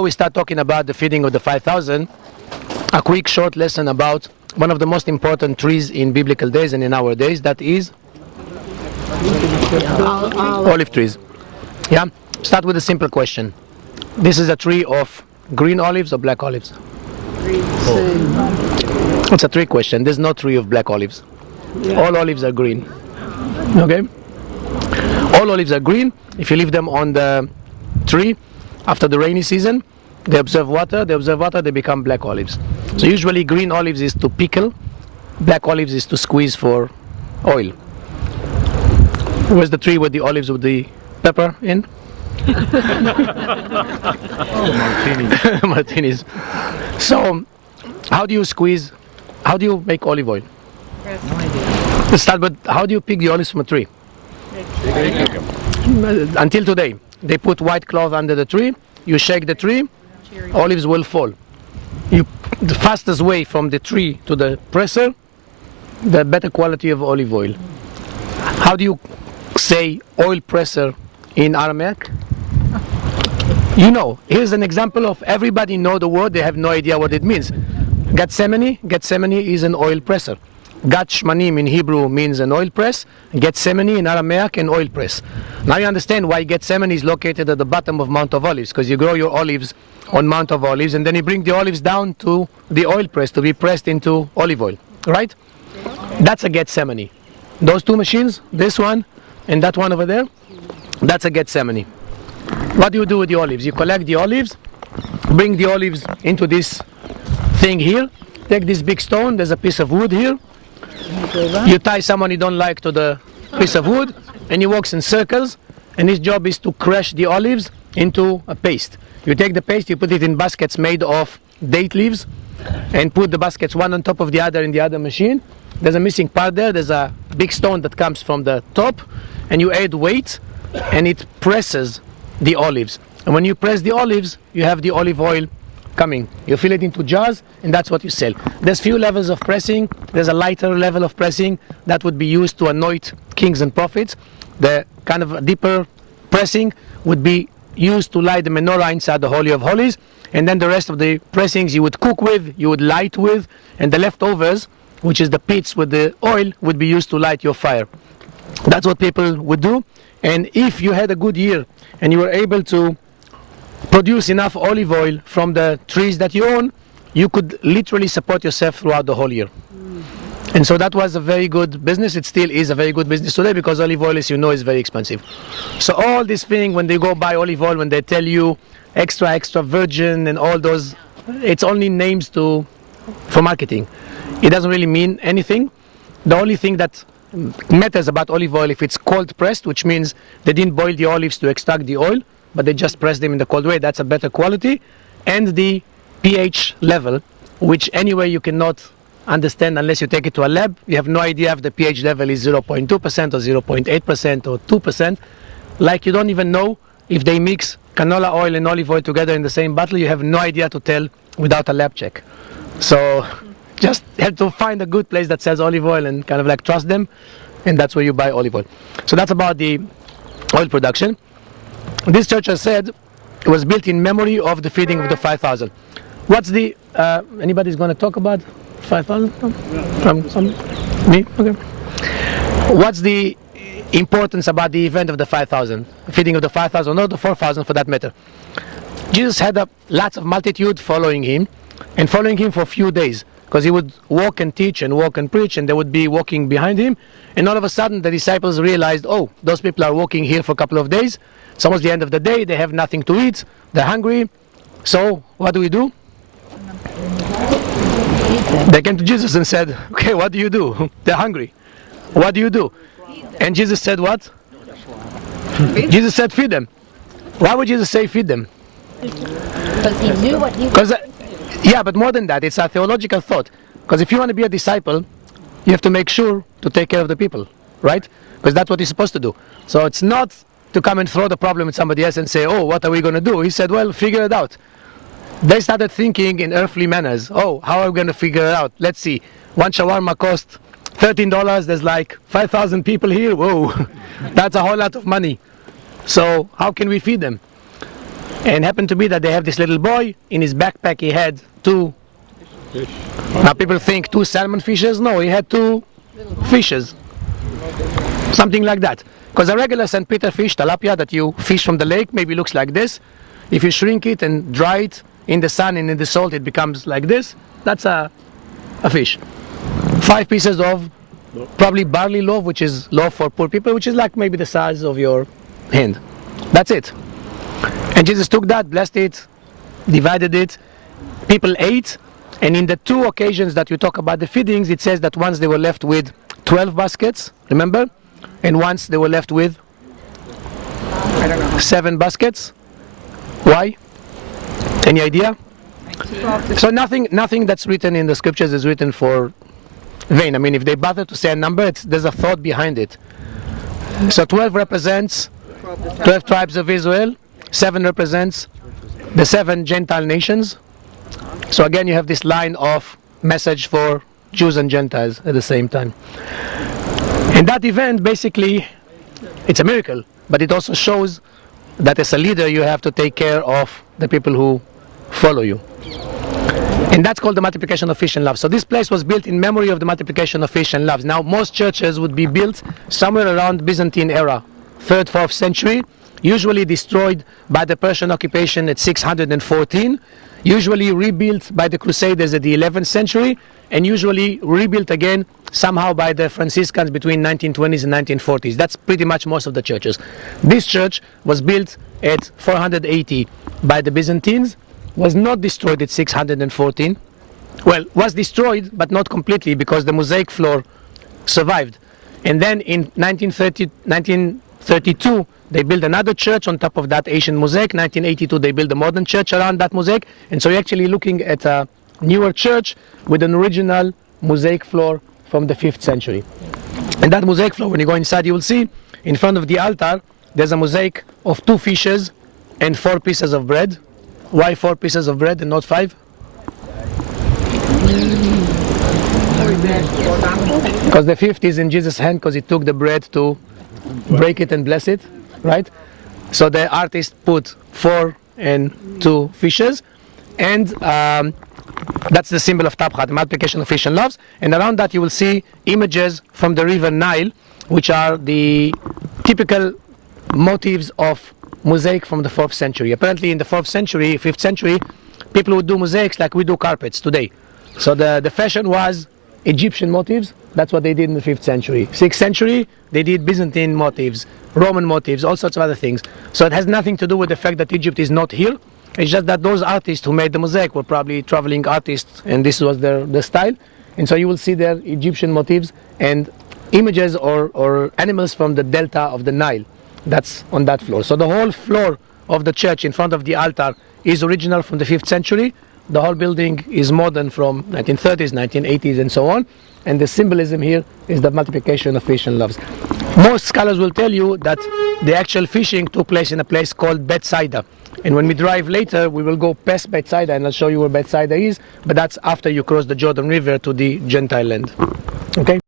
we start talking about the feeding of the 5,000, a quick short lesson about one of the most important trees in biblical days and in our days, that is olive trees. Yeah, start with a simple question. This is a tree of green olives or black olives? It's a trick question. There's no tree of black olives. All olives are green. Okay? All olives are green. If you leave them on the tree after the rainy season, they absorb water, they become black olives. So usually green olives is to pickle, black olives is to squeeze for oil. Where's the tree with the olives with the pepper in? Martinis. So how do you make olive oil? Let's start with, how do you pick the olives from a tree? Until today, they put white cloth under the tree, you shake the tree, olives will fall. The fastest way from the tree to the presser, the better quality of olive oil. How do you say oil presser in Aramaic? You know, here's an example of everybody know the word, they have no idea what it means. Gethsemane is an oil presser. Gat Shmanim in Hebrew means an oil press. Gethsemane in Aramaic an oil press. Now you understand why Gethsemane is located at the bottom of Mount of Olives, because you grow your olives on Mount of Olives and then you bring the olives down to the oil press to be pressed into olive oil, right? That's a Gethsemane. Those two machines, this one and that one over there, that's a Gethsemane. What do you do with the olives? You collect the olives, bring the olives into this thing here, take this big stone, there's a piece of wood here, you tie someone you don't like to the piece of wood and he walks in circles, and his job is to crush the olives into a paste. You take the paste, you put it in baskets made of date leaves and put the baskets one on top of the other in the other machine. There's a missing part there, there's a big stone that comes from the top and you add weight and it presses the olives. And when you press the olives, you have the olive oil coming. You fill it into jars and that's what you sell. There's few levels of pressing. There's a lighter level of pressing that would be used to anoint kings and prophets. The kind of deeper pressing would be used to light the menorah inside the Holy of Holies, and then the rest of the pressings you would cook with, you would light with, and the leftovers, which is the pits with the oil, would be used to light your fire. That's what people would do. And if you had a good year and you were able to produce enough olive oil from the trees that you own, you could literally support yourself throughout the whole year. And so that was a very good business. It still is a very good business today because olive oil, as you know, is very expensive. So all this thing, when they go buy olive oil, when they tell you extra virgin and all those, it's only names for marketing. It doesn't really mean anything. The only thing that matters about olive oil, if it's cold pressed, which means they didn't boil the olives to extract the oil, but they just press them in the cold way, that's a better quality. And the pH level, which anyway you cannot understand unless you take it to a lab. You have no idea if the pH level is 0.2% or 0.8% or 2%. Like you don't even know if they mix canola oil and olive oil together in the same bottle. You have no idea to tell without a lab check. So just have to find a good place that sells olive oil and kind of like trust them, and that's where you buy olive oil. So that's about the oil production. This church, as said, was built in memory of the feeding of the 5,000. What's the, anybody's going to talk about 5,000? Me? Okay. What's the importance about the event of the 5,000? Feeding of the 5,000, not the 4,000 for that matter. Jesus had lots of multitude following him, and following him for a few days, because he would walk and teach and walk and preach, and they would be walking behind him. And all of a sudden the disciples realized, oh, those people are walking here for a couple of days. It's almost the end of the day, they have nothing to eat, they're hungry. So what do? They came to Jesus and said, okay, what do you do? They're hungry. What do you do? And Jesus said what? Jesus said feed them. Why would Jesus say feed them? Because he knew what he was. Yeah, but more than that, it's a theological thought. Because if you want to be a disciple, you have to make sure to take care of the people, right? Because that's what you're supposed to do. So it's not to come and throw the problem at somebody else and say, oh, what are we going to do? He said, well, figure it out. They started thinking in earthly manners. Oh, how are we going to figure it out? Let's see. One shawarma costs $13. There's like 5,000 people here. Whoa, that's a whole lot of money. So how can we feed them? And happened to be that they have this little boy, in his backpack he had two, now people think two salmon fishes, no, he had two fishes, something like that. Because a regular St. Peter fish, tilapia, that you fish from the lake, maybe looks like this. If you shrink it and dry it in the sun and in the salt, it becomes like this. That's a fish. 5 pieces of probably barley loaf, which is loaf for poor people, which is like maybe the size of your hand. That's it. And Jesus took that, blessed it, divided it. People ate. And in the 2 occasions that you talk about the feedings, it says that once they were left with 12 baskets, remember? And once they were left with 7 baskets. Why? Any idea? So nothing that's written in the scriptures is written for vain. I mean, if they bother to say a number, there's a thought behind it. So 12 represents 12 tribes of Israel. 7 represents the 7 Gentile nations. So again, you have this line of message for Jews and Gentiles at the same time. And that event, basically, it's a miracle, but it also shows that as a leader, you have to take care of the people who follow you. And that's called the multiplication of fish and loaves. So this place was built in memory of the multiplication of fish and loaves. Now, most churches would be built somewhere around Byzantine era, 3rd, 4th century, usually destroyed by the Persian occupation at 614, usually rebuilt by the Crusaders at the 11th century, and usually rebuilt again somehow by the Franciscans between 1920s and 1940s. That's pretty much most of the churches. This church was built at 480 by the Byzantines, was not destroyed at 614. Well, was destroyed, but not completely, because the mosaic floor survived. And then in 1932, they built another church on top of that ancient mosaic. 1982, they built a modern church around that mosaic. And so you're actually looking at a newer church with an original mosaic floor from the 5th century. And that mosaic floor, when you go inside, you will see in front of the altar, there's a mosaic of 2 fishes and 4 pieces of bread. Why 4 pieces of bread and not 5? Because the 5th is in Jesus' hand, because he took the bread to break it and bless it, right? So the artist put 4 and 2 fishes, and that's the symbol of Tabgha, the multiplication of fish and loaves. And around that you will see images from the river Nile, which are the typical motifs of mosaic from the 4th century. Apparently in the 4th century, 5th century, people would do mosaics like we do carpets today. So the fashion was Egyptian motifs. That's what they did in the 5th century. 6th century, they did Byzantine motifs, Roman motifs, all sorts of other things. So it has nothing to do with the fact that Egypt is not here. It's just that those artists who made the mosaic were probably traveling artists, and this was their style. And so you will see there Egyptian motifs and images or animals from the delta of the Nile. That's on that floor. So the whole floor of the church in front of the altar is original from the 5th century. The whole building is modern from 1930s, 1980s, and so on. And the symbolism here is the multiplication of fish and loaves. Most scholars will tell you that the actual fishing took place in a place called Bethsaida. And when we drive later, we will go past Bethsaida, and I'll show you where Bethsaida is. But that's after you cross the Jordan River to the Gentile land. Okay?